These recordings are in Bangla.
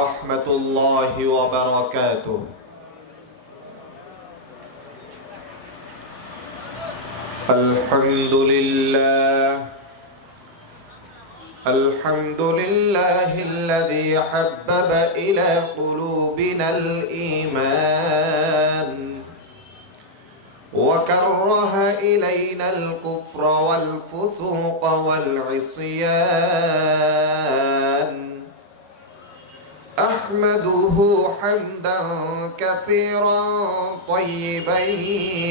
ورحمة الله وبركاته. الحمد لله الذي حبب إلى قلوبنا الإيمان وكره إلينا الكفر والفسوق والعصيان. أحمده حمدا كثيرا طيبا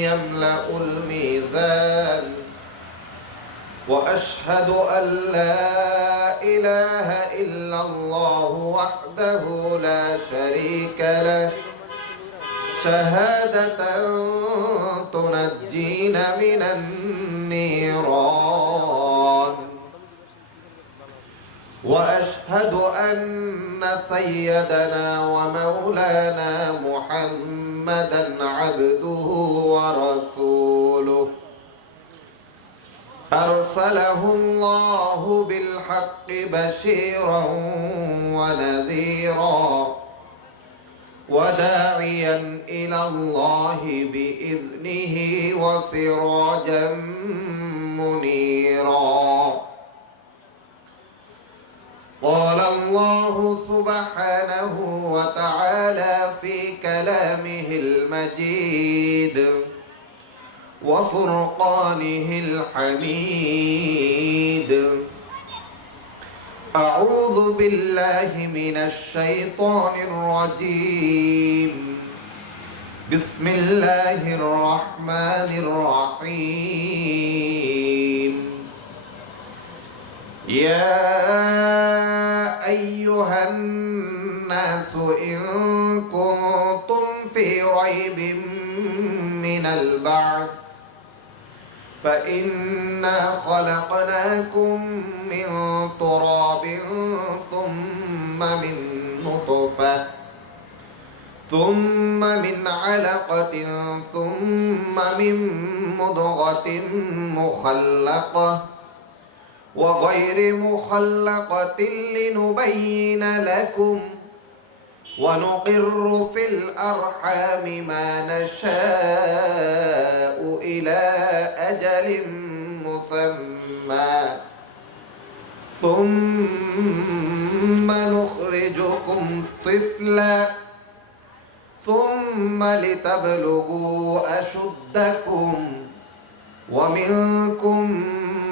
يملأ الميزان، وأشهد أن لا إله إلا الله وحده لا شريك له شهادة تنجينا من النيران، وأشهد أن سيدنا ومولانا محمدا عبده ورسوله أرسله الله بالحق بشيرا ونذيرا وداعيا إلى الله بإذنه وسراجا منيرا. قال الله سبحانه وتعالى في كلامه المجيد وفرقانه الحميد: أعوذ بالله من الشيطان الرجيم. بسم الله الرحمن الرحيم. يا أيها الناس إن كنتم في ريب من البعث فإنا خلقناكم من تراب ثم من نطفة ثم من علقة ثم من مضغة مخلقة وغير مخلقة لنبين لكم ونقر في الأرحام ما نشاء إلى أجل مسمى ثم نخرجكم طفلا ثم لتبلغوا أشدكم ومنكم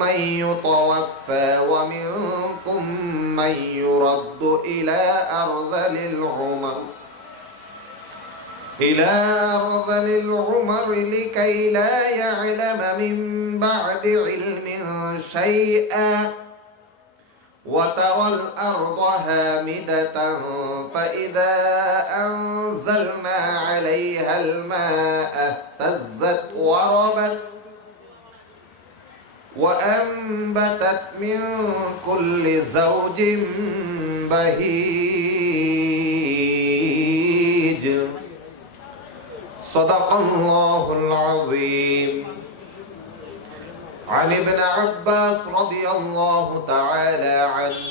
من يتوفى ومنكم من يرد إلى أرذل العمر لكي لا يعلم من بعد علم شيئا وترى الأرض هامدة فإذا أنزلنا عليها الماء اهتزت وربت وأنبتت من كل زوج بهيج. صدق الله العظيم. عن ابن عباس رضي الله تعالى عنه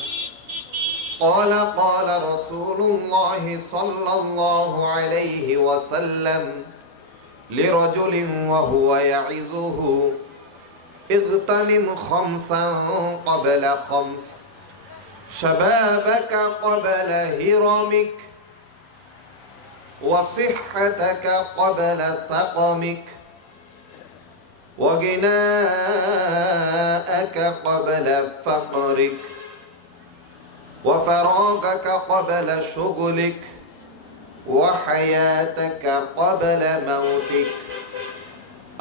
قال قال رسول الله صلى الله عليه وسلم لرجل وهو يعظه: اغتنم خمسا قبل خمس، شبابك قبل هرمك، وصحتك قبل سقمك، وغناءك قبل فقرك، وفراغك قبل شغلك، وحياتك قبل موتك،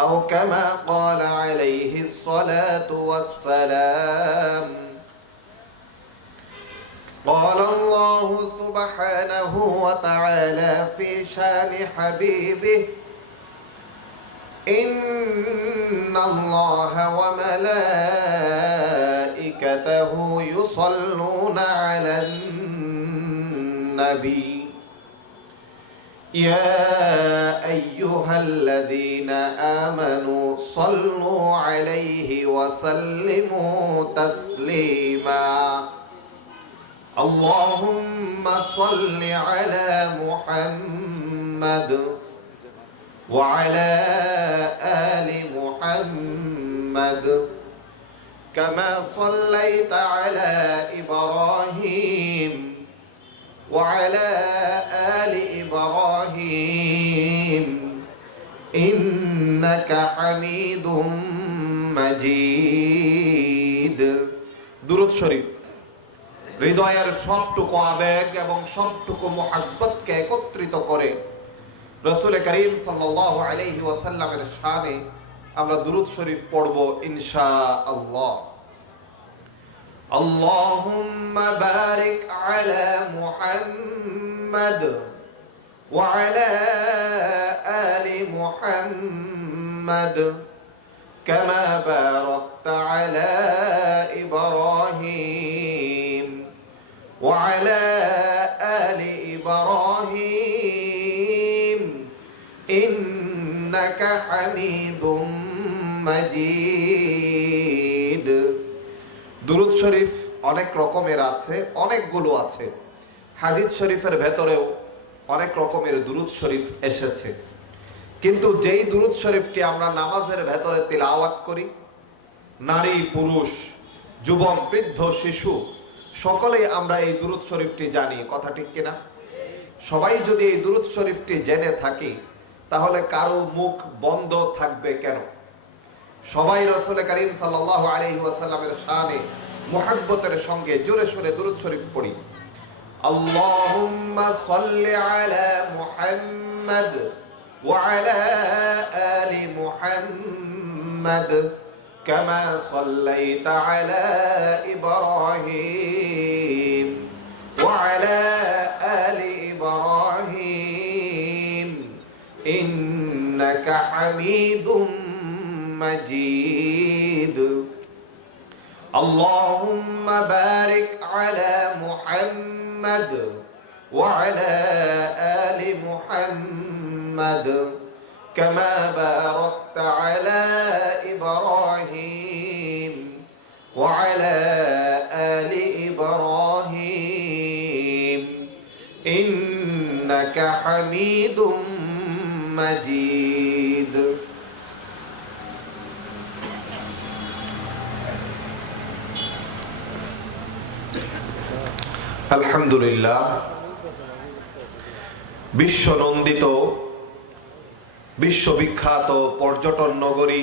أو كما قال عليه الصلاة والسلام. قال الله سبحانه وتعالى في شان حبيبه: إن الله وملائكته يصلون على النبي يا أيها الذين آمنوا صلوا عليه وسلموا تسليما اللهم صل على محمد وعلى آل محمد كما صليت على إبراهيم وعلى آل إبراهيم إنك حميد مجيد দুরূদ শরীফ হৃদয়ের সবটুকু আবেগ এবং সবটুকু মুহাব্বতকে একত্রিত করে রাসূল করিম সাল্লাল্লাহু আলাইহি ওয়াসাল্লামের শানে আমরা দুরূদ শরীফ পড়ব ইনশাআল্লাহ। আল্লাহুম্মা বারিক আলা মুহাম্মাদ ওয়া আলা আলি মুহাম্মাদ কামা বারাকতা আলা ইব্রাহিম ওয়া আলা আলি ইব্রাহিম ইন্নাকা হামিদুম মাজিদ। দুরূদ শরীফ অনেক রকমের আছে, অনেকগুলো আছে। হাদিস শরীফের ভেতরেও অনেক রকমের দুরূদ শরীফ এসেছে, কিন্তু যেই দুরূদ শরীফটি আমরা নামাজের ভেতরে তিলাওয়াত করি, নারী পুরুষ যুবক বৃদ্ধ শিশু সকলেই আমরা এই দুরূদ শরীফটি জানি, কথা ঠিক কিনা? সবাই যদি এই দুরূদ শরীফটি জেনে থাকি তাহলে কারো মুখ বন্ধ থাকবে কেন? সবাই রাসূল করিম সাল্লাল্লাহু আলাইহি ওয়াসাল্লামের শানে মুহাব্বতের সঙ্গে জোরে সোরে দুরূদ শরীফ পড়ি। আল্লাহুম্মা সাল্লি আলা মুহাম্মাদ ওয়া আলা আলি মুহাম্মাদ কামা সাল্লাইতা আলা ইব্রাহিম ওয়া আলা আলি ইব্রাহিম ইন্নাকা হামিদুম مجيد اللهم بارك على محمد وعلى آل محمد كما باركت على إبراهيم وعلى آل إبراهيم إنك حميد مجيد। আলহামদুলিল্লাহ, বিশ্বনন্দিত বিশ্ববিখ্যাত পর্যটন নগরী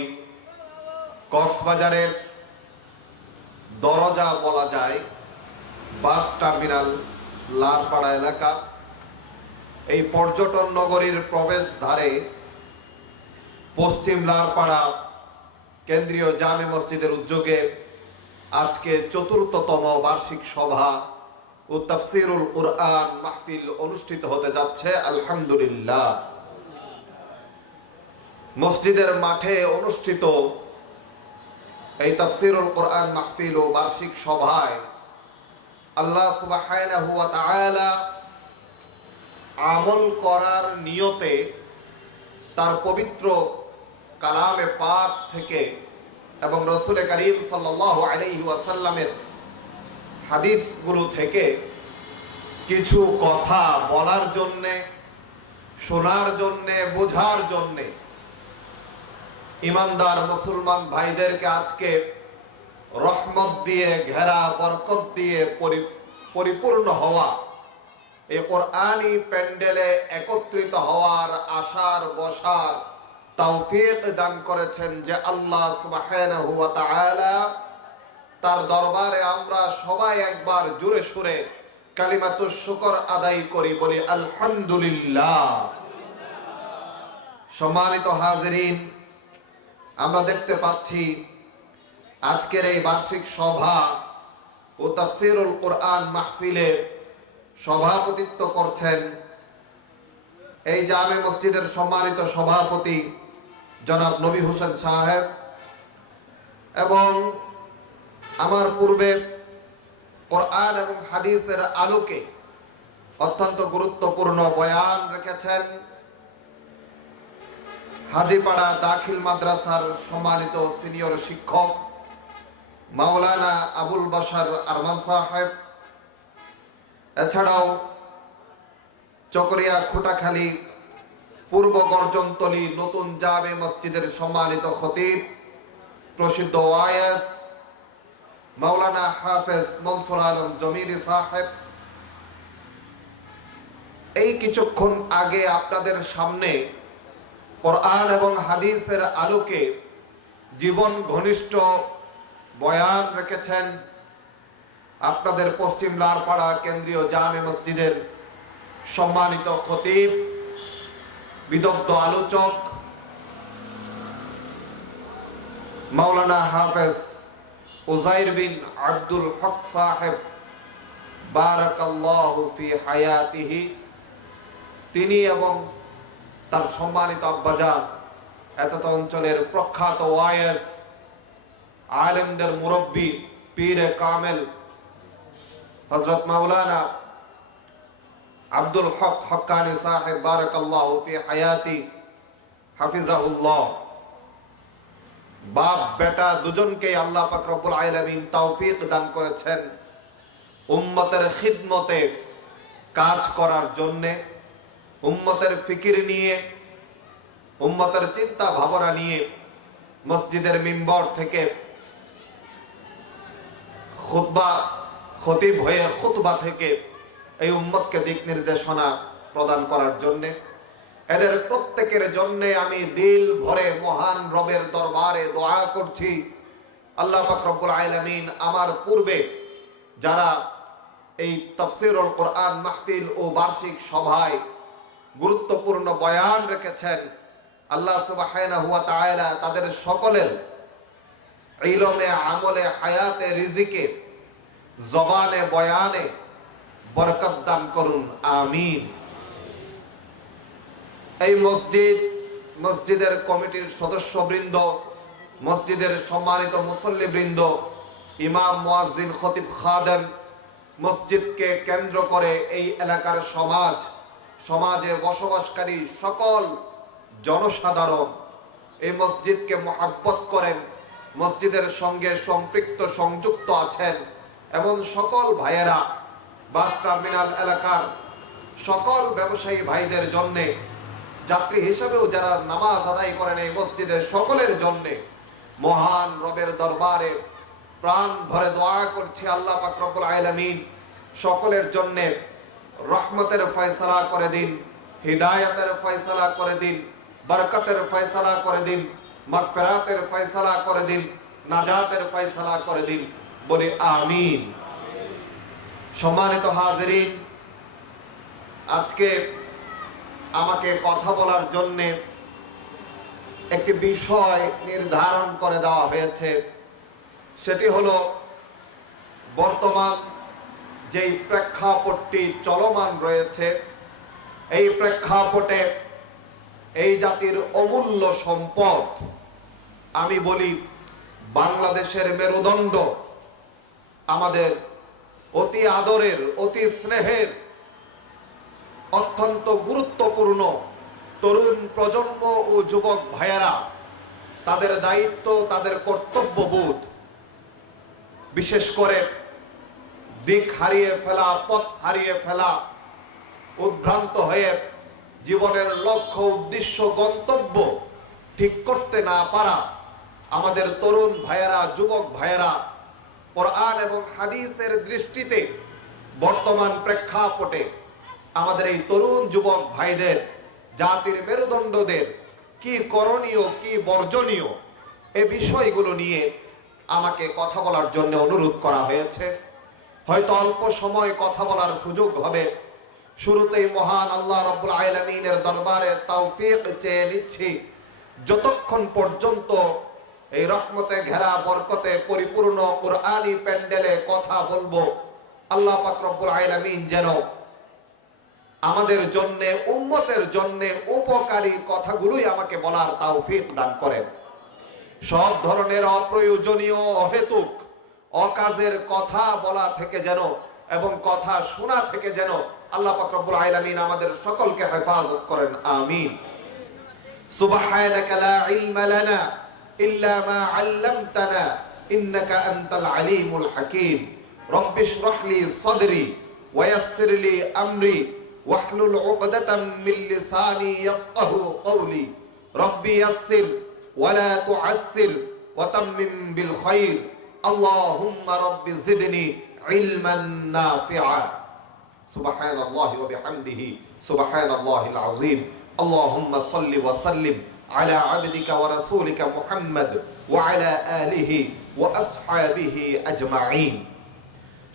কক্সবাজারের দরজা বলা যায়, বাস টার্মিনাল লারপাড়া এলাকা। এই পর্যটন নগরীর প্রবেশ দ্বারে পশ্চিম লারপাড়া কেন্দ্রীয় জামে মসজিদের উদ্যোগে আজকে ৪র্থতম বার্ষিক সভা ও তাফসীরুল কুরআন মাহফিল অনুষ্ঠিত হতে যাচ্ছে। আলহামদুলিল্লাহ, মসজিদের মাঠে অনুষ্ঠিত এই তাফসীরুল কুরআন মাহফিল ও বার্ষিক সভায় আল্লাহ সুবহানাহু ওয়া তাআলা আমল করার নিয়তে তার পবিত্র কালামে পাক থেকে এবং রাসূল করিম সাল্লাল্লাহু আলাইহি ওয়াসাল্লামের হাদিসগুলো থেকে কিছু কথা বলার জন্যে, শোনার জন্যে, বোঝার জন্যে ইমানদার মুসলমান ভাইদেরকে আজকে রহমত দিয়ে ঘেরা, বরকত দিয়ে পরিপূর্ণ হওয়া এই কোরআনি প্যান্ডেলে একত্রিত হওয়ার, আসার, বসার তৌফিক দান করেছেন যে আল্লাহ সুবহানাহু ওয়া তাআলা। তার দরবারে আমরা সবাই একবার জোরে সুরে কালিমাতুশ শুকর আদায় করি, বলি আলহামদুলিল্লাহ। সম্মানিত হাজিরিন, আমরা দেখতে পাচ্ছি আজকের এই বার্ষিক সভা ও তাফসীরুল কুরআন মাহফিলে সভাপতিত্ব করছেন এই জামে মসজিদের সম্মানিত সভাপতি জনাব নবী হোসেন সাহেব, এবং আমার পূর্বে কোরআন এবং হাদিসের আলোকে অত্যন্ত গুরুত্বপূর্ণ বয়ান রেখেছেন হাজীপাড়া দাখিল মাদ্রাসার সম্মানিত সিনিয়র শিক্ষক মাওলানা আবুল বাশার আরমান সাহেব। এছাড়াও চকরিয়া খুটাখালী পূর্ব গর্জনতলী নতুন জামে মসজিদের সম্মানিত খতিব প্রসিদ্ধ ওয়াইস মাওলানা হাফেজ মনসুর আলম জমিরি সাহেব এই কিছুক্ষণ আগে আপনাদের সামনে কোরআন এবং হাদিসের আলোকে জীবন ঘনিষ্ঠ বয়ান রেখেছেন আপনাদের পশ্চিম লারপাড়া কেন্দ্রীয় জামে মসজিদের সম্মানিত খতিব বিদগ্ধ আলোচক মাওলানা হাফেজ উজাইর বিন আব্দুল হক সাহেব বারাকাল্লাহু ফি হায়াতিহি। তিনি এবং তার সম্মানিত আব্বাজান এতত অঞ্চলের প্রখ্যাত ওয়াইস আলেমদের মুরব্বী পীরে কামেল হযরত মাওলানা আব্দুল হক হক্কানি সাহেব বারাকাল্লাহু ফি হায়াতি হাফিজাহুল্লাহ। বাপ বেটা দুজনকে আল্লাহ পাক রব্বুল আলামিন তৌফিক দান করেছেন উম্মতের খিদমতে কাজ করার জন্য, উম্মতের ফিকির নিয়ে, উম্মতের চিন্তা ভাবনা নিয়ে মসজিদের মিম্বর থেকে খুতবা খতিব হয়ে খুতবা থেকে এই উম্মতকে দিক নির্দেশনা প্রদান করার জন্য এদের প্রত্যেকের জন্য আমি দিল ভরে মহান রবের দরবারে দোয়া করছি আল্লাহ পাক রব্বুল আলামিন আমার পূর্বে যারা এই তাফসীরুল কোরআন মাহফিল ও বার্ষিক সভায় গুরুত্বপূর্ণ বয়ান রেখেছেন, আল্লাহ সুবহানাহু ওয়া তাআলা তাদের সকলের ইলমে আমলে হায়াতে রিজিকে জবানে বয়ানে বরকত দান করুন, আমিন। এই মসজিদের কমিটির সদস্যবৃন্দ, মসজিদের সম্মানিত মুসল্লিবৃন্দ, ইমাম মুয়াজ্জিন খতিব খাদেম, মসজিদকে কেন্দ্র করে এই এলাকার সমাজে বসবাসকারী সকল জনসাধারণ এই মসজিদকে মহব্বত করেন, মসজিদের সঙ্গে সম্পৃক্ত সংযুক্ত আছেন এমন সকল ভাইয়েরা, বাস টার্মিনাল এলাকার সকল ব্যবসায়ী ভাইদের জন্য, যাত্রী হিসেবেও যারা নামাজ আদায় করেন এই মসজিদের সকলের জন্য মহান রবের দরবারে প্রাণ ভরে দোয়া করছি আল্লাহ পাক রব্বুল আলামিন সকলের জন্য রহমতের ফয়সালা করে দিন, হিদায়াতের ফয়সালা করে দিন, বরকতের ফয়সালা করে দিন, মাগফিরাতের ফয়সালা করে দিন, নাজাতের ফয়সালা করে দিন, বলি আমিন। সম্মানিত হাজিরিন, আজকে আমাকে কথা বলার জন্য একটি বিষয় নির্ধারণ করে দেওয়া হয়েছে, সেটি হলো বর্তমান যেই প্রেক্ষাপটটি চলমান রয়েছে এই প্রেক্ষাপটে এই জাতির অমূল্য সম্পদ, আমি বলি বাংলাদেশের মেরুদণ্ড, আমাদের অতি আদরের অতি স্নেহের অত্যন্ত গুরুত্বপূর্ণ তরুণ প্রজন্ম ও যুবক ভাইয়েরা তাদের দায়িত্ব, তাদের কর্তব্যবোধ, বিশেষ করে দিক হারিয়ে ফেলা, পথ হারিয়ে ফেলা, উদ্ভ্রান্ত হয়ে জীবনের লক্ষ্য উদ্দেশ্য গন্তব্য ঠিক করতে না পারা আমাদের তরুণ ভাইয়েরা, যুবক ভাইয়েরা কোরআন এবং হাদিসের দৃষ্টিতে বর্তমান প্রেক্ষাপটে আমাদের এই তরুণ যুবক ভাইদের, জাতির মেরুদণ্ডদের কি করণীয়, কি বর্জনীয়, এই বিষয়গুলো নিয়ে আমাকে কথা বলার জন্য অনুরোধ করা হয়েছে। হয়তো অল্প সময় কথা বলার সুযোগ হবে। শুরুতেই মহান আল্লাহ রাব্বুল আলামিনের দরবারে তৌফিক চেয়ে নিচ্ছি, যতক্ষণ পর্যন্ত এই রহমতে ঘেরা বরকতে পরিপূর্ণ কুরআনী প্যান্ডেলে কথা বলবো, আল্লাহ পাক রব্বুল আলামিন যেন আমাদের জন্য, উম্মতের জন্য উপকারী কথাগুলোই আমাকে বলার তৌফিক দান করেন। সব ধরনের অপ্রয়োজনীয়, অহেতুক, অকাজের কথা বলা থেকে যেন এবং কথা শোনা থেকে যেন আল্লাহ পাক রব্বুল আলামিন আমাদের সকলকে হেফাজত করেন, আমিন। সুবহানাকা লা ইলমা লানা ইল্লা মা আল্লামতানা ইন্নাকা আনতাল আলিমুল হাকীম। রব্বিশরাহ লি সাদরি ওয়া ইয়াসসির লি আমরি واحلل عقدة من لساني يفقهوا قولي ربي يسر ولا تعسر وتمم بالخير اللهم رب زدني علما نافعا سبحان الله وبحمده سبحان الله العظيم اللهم صل وسلم على عبدك ورسولك محمد وعلى آله وأصحابه أجمعين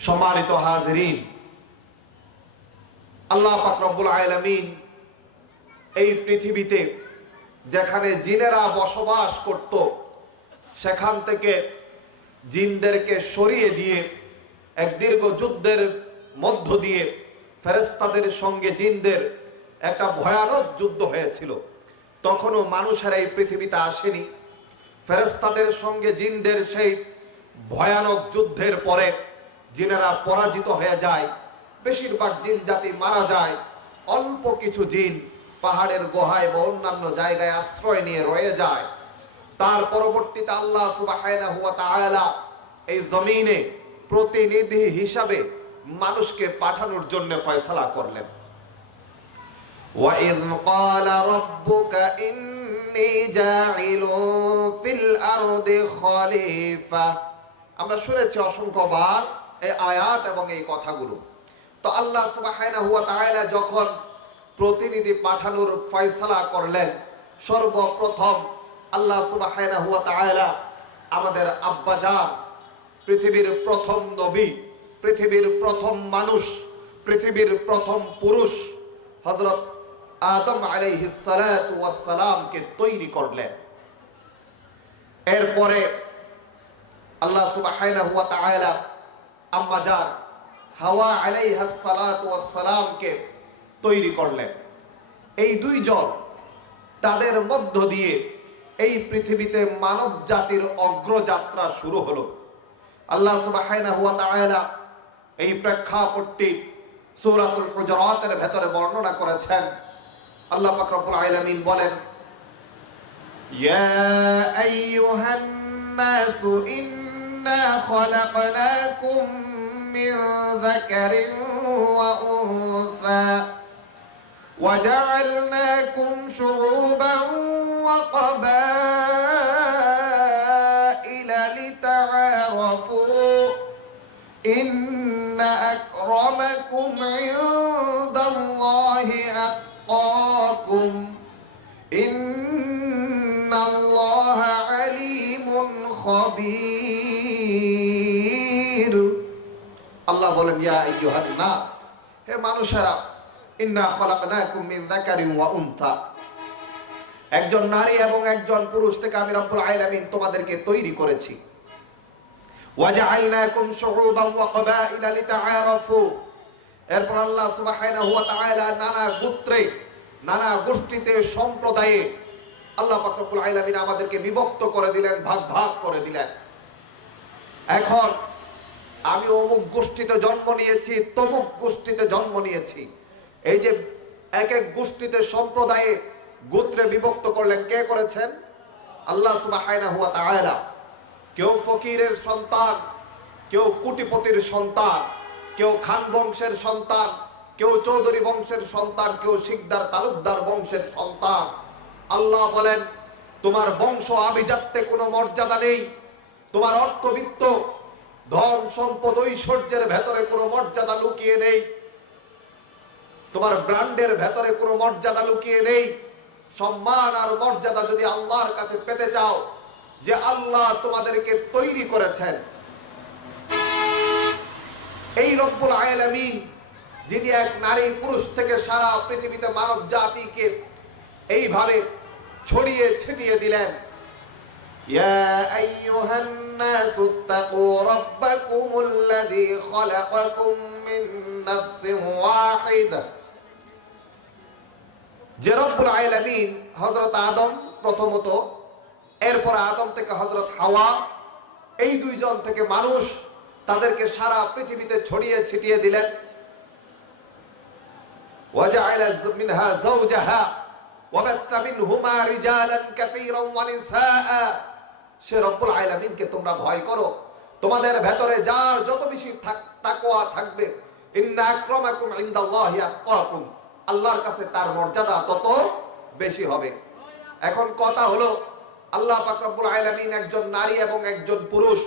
সম্মানিত হাজিরিন, আল্লাহ পাক রব্বুল আলামিন এই পৃথিবীতে যেখানে জিনেরা বসবাস করত সেখান থেকে জিনদেরকে সরিয়ে দিয়ে এক দীর্ঘ যুদ্ধের মধ্য দিয়ে ফেরেশতাদের সঙ্গে জিনদের একটা ভয়ানক যুদ্ধ হয়েছিল। তখনও মানুষেরা এই পৃথিবীতে আসেনি। ফেরেশতাদের সঙ্গে জিনদের সেই ভয়ানক যুদ্ধের পরে জিনেরা পরাজিত হয়ে যায়, বেশিরভাগ জিন জাতি মারা যায়। অল্প কিছু জিন পাহাড়ের গুহায় বা অন্যান্য জায়গায় আশ্রয় নিয়ে রয়ে যায়। তার পরবর্তীতে আল্লাহ সুবহানাহু ওয়া তাআলা এই জমিনে প্রতিনিধি হিসাবে মানুষকে পাঠানোর জন্য ফয়সালা করলেন। وَإِذْ قَالَ رَبُّكَ إِنِّي جَاعِلٌ فِي الْأَرْضِ خَلِيفَةً। আমরা শুনেছি অসংখ্যবার এই আয়াত এবং এই কথাগুলো। তো আল্লাহ সুবহানাহু ওয়া তাআলা যখন প্রতিনিধি পাঠানোর ফয়সালা করলেন, সর্বপ্রথম আল্লাহ সুবহানাহু ওয়া তাআলা আমাদের আব্বাজান, পৃথিবীর প্রথম নবী, পৃথিবীর প্রথম মানুষ, পৃথিবীর প্রথম পুরুষ হযরত আদম আলাইহিস সালাতু ওয়াস সালামকে তৈরি করলেন। এরপরে আল্লাহ সুবহানাহু ওয়া তাআলা আম্মা জান হাওয়া আলাইহাস সালাতু ওয়াস সালামকে তৈরি করলেন। এই দুইজন, তাদের মধ্য দিয়ে এই পৃথিবীতে মানব জাতির অগ্রযাত্রা শুরু হলো। আল্লাহ সুবহানাহু ওয়া তাআলা এই প্রেক্ষাপটটি সূরাতুল হুজুরাতের ভেতরে বর্ণনা করেছেন। আল্লাহ পাক রব্বুল আলামিন বলেন, ইয়া আইয়ুহান নাসু ইন্না খলাকনাকুম মিন যাকারিন ওয়া উনসা ওয়া জাআলনাকুম শুউবান ওয়া ক্বাবাইলা লিতাআরাফু ইন্না আকরামাকুম ইনদাল্লাহি আতকাকুম ইন্নাল্লাহা আলীমুন খবীর। আল্লাহ বলেন, ইয়া আইয়ুহান নাস, হে মানুষেরা, ইন্না খলাকনাকুম মিন যাকারিন ওয়া উনসা, একজন নারী এবং একজন পুরুষ থেকে আমি রব্বুল আলামিন তোমাদেরকে তৈরি করেছি। ওয়া জাআলনাকুম শুউবান ওয়া ক্বাবাইলা লিতাআরাফু, এরপর আল্লাহ সুবহানাহু ওয়া তাআলা নানা গোত্রে, নানা গোষ্ঠীতে, সম্প্রদায়ে আল্লাহ পাক রব্বুল আলামিন আমাদেরকে বিভক্ত করে দিলেন, ভাগ ভাগ করে দিলেন। এখন আমি অমুক গোষ্ঠীতে জন্ম নিয়েছি, তমুক গোষ্ঠীতে জন্ম নিয়েছি, এই যে এক এক গোষ্ঠীতে, সম্প্রদায়ে, গোত্রে বিভক্ত করলেন, কে করেছেন? আল্লাহ সুবহানাহু ওয়া তাআলা। কেউ ফকিরের সন্তান, কেউ কোটিপতির সন্তান, কেউ খান বংশের সন্তান, কেউ চৌধুরী বংশের সন্তান, কেউ শিকদার তালুকদার বংশের সন্তান। আল্লাহ বলেন, তোমার বংশ আভিজাত্যে কোনো মর্যাদা নেই, তোমার অর্থবিত্ত, ধন সম্পদ, ঐশ্বর্যের ভেতরে কোনো মর্যাদা লুকিয়ে নেই, তোমার ব্র্যান্ডের ভেতরে কোনো মর্যাদা লুকিয়ে নেই। সম্মান আর মর্যাদা যদি আল্লাহর কাছে পেতে চাও, যে আল্লাহ তোমাদেরকে তৈরি করেছেন, এই রব্বুল আলামিন যিনি এক নারী পুরুষ থেকে সারা পৃথিবীতে মানব জাতিকে এইভাবে ছড়িয়ে ছিটিয়ে দিলেন। ইয়া আইয়ুহান নাসু তাকু রাব্বাকুমুল্লাযী খালাকাকুম মিন নাফসিন ওয়াহিদা, যে রব্বুল আলামিন হযরত আদম প্রথমত, এরপর আদম থেকে হযরত হাওয়া, এই দুইজন থেকে মানুষ, তাদেরকে সারা পৃথিবীতে ছড়িয়ে ছিটিয়ে দিলেন। وجعل منها زوجها وبث منهما رجالا كثيرا ونساء, সে রব্বুল আলামিনকে তোমরা ভয় করো, তোমাদের ভেতরে যার যত বেশি তাকওয়া থাকবে, ইন্না আকরামাকুম ইনদাল্লাহি আতকাকুম, আল্লাহর কাছে তার মর্যাদা তত বেশি হবে। এখন কথা হলো, আল্লাহ পাক রব্বুল আলামিন একজন নারী এবং একজন পুরুষ,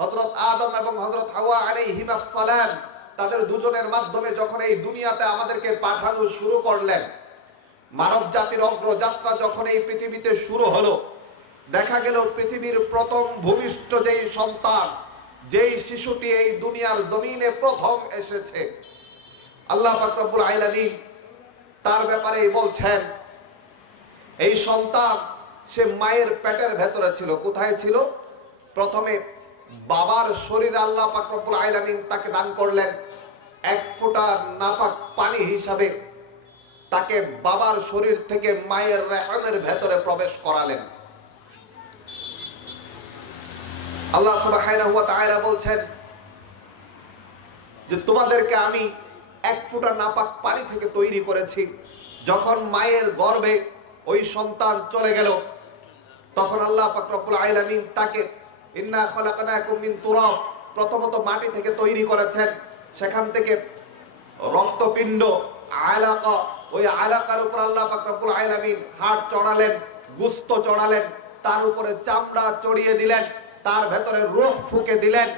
হযরত আদম এবং হযরত হাওয়া আলাইহিমাস সালাম, তাদের দুজনের মাধ্যমে যখন এই দুনিয়াতে আমাদেরকে পাঠানো শুরু করলেন, মানব জাতির অগ্রযাত্রা যখন এই পৃথিবীতে শুরু হলো, দেখা গেল পৃথিবীর প্রথম ভূমিষ্ঠ যেই সন্তান, যেই শিশুটি এই দুনিয়ার জমিনে প্রথম এসেছে, আল্লাহ পাক রব্বুল আলামিন তার ব্যাপারে বলছেন, এই সন্তান সে মায়ের পেটের ভেতরে ছিল। কোথায় ছিল? প্রথমে বাবার শরীরে আল্লাহ পাক রব্বুল আলামিন তাকে দান করলেন, এক ফোঁটা নাপাক পানি হিসাবে তাকে বাবার শরীর থেকে মায়ের রেহমের ভেতরে প্রবেশ করালেন। আল্লাহ সুবহানাহু ওয়া তাআলা বলছেন যে তোমাদেরকে আমি এক ফোঁটা নাপাক পানি থেকে তৈরি করেছি। যখন মায়ের গর্ভে ওই সন্তান চলে গেল, তখন আল্লাহ পাক রব্বুল আলামিন তাকে ইন্না খলাকনাকুম মিন তুরাব, প্রথমত মাটি থেকে তৈরি করেছেন, সেখান থেকে রক্তপিণ্ড আলাকা, ওই আলাকার উপর আল্লাহ পাক রব্বুল আলামিন হাড় চড়ালেন, গোশত চড়ালেন, তার উপরে চামড়া চড়িয়ে দিলেন, তার ভেতরে রূহ ফুঁকে দিলেন।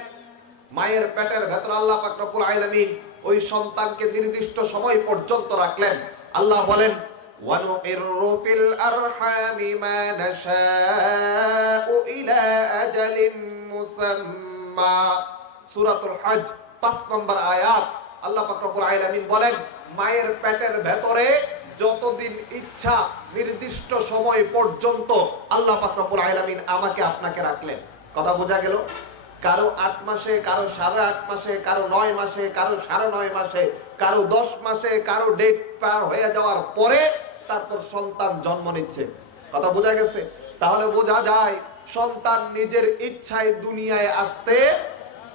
মায়ের পেটের ভেতরে আল্লাহ পাক রব্বুল আলামিন ওই সন্তানকে নির্দিষ্ট সময় পর্যন্ত রাখলেন। আল্লাহ বলেন, ওয়ানুকিররু ফিল আরহামি মা নাশাউ ইলা আজালিন মুসাম্মা, সূরাতুল হজ 5 নম্বর আয়াত। আল্লাহ পাক রব্বুল আলামিন বলেন, মায়ের পেটের ভেতরে যতদিন ইচ্ছা নির্দিষ্ট সময় পর্যন্ত আল্লাহ পাক রব্বুল আলামিন আমাকে আপনাকে রাখলেন। কথা বোঝা গেল? কারো 8 মাসে, কারো 8.5 মাসে, কারো 9 মাসে, কারো 9.5 মাসে, কারো 10 মাসে, কারো ডেট পার হয়ে যাওয়ার পরে তারপর সন্তান জন্ম নিচ্ছে। কথা বোঝা গেছে? তাহলে বোঝা যায় সন্তান নিজের ইচ্ছায় দুনিয়ায় আসতে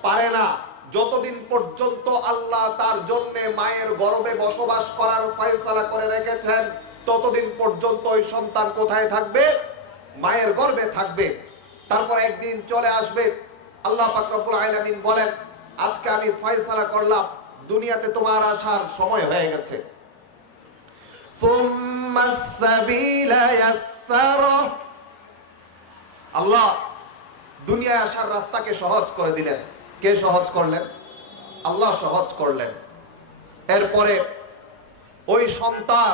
পারে না। যতদিন পর্যন্ত আল্লাহ তার জন্য মায়ের গর্ভে বসবাস করার ফয়সালা করে রেখেছেন, ততদিন পর্যন্ত ওই সন্তান কোথায় থাকবে? মায়ের গর্ভে থাকবে। তারপর একদিন চলে আসবে, আল্লাহ পাক রব্বুল আলামিন বলেন, আজকে আমি ফয়সালা করলাম, দুনিয়াতে তোমার আসার সময় হয়ে গেছে। সুম্মাস সাবিলা ইয়াসসারা, আল্লাহ দুনিয়ায় আসার রাস্তাকে সহজ করে দিলেন। কে সহজ করলেন? আল্লাহ সহজ করলেন। এরপরে ওই সন্তান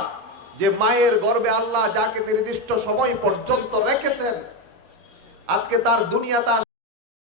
যে মায়ের গর্ভে আল্লাহ যাকে নির্দিষ্ট সময় পর্যন্ত রেখেছেন, আজকে তার দুনিয়াতে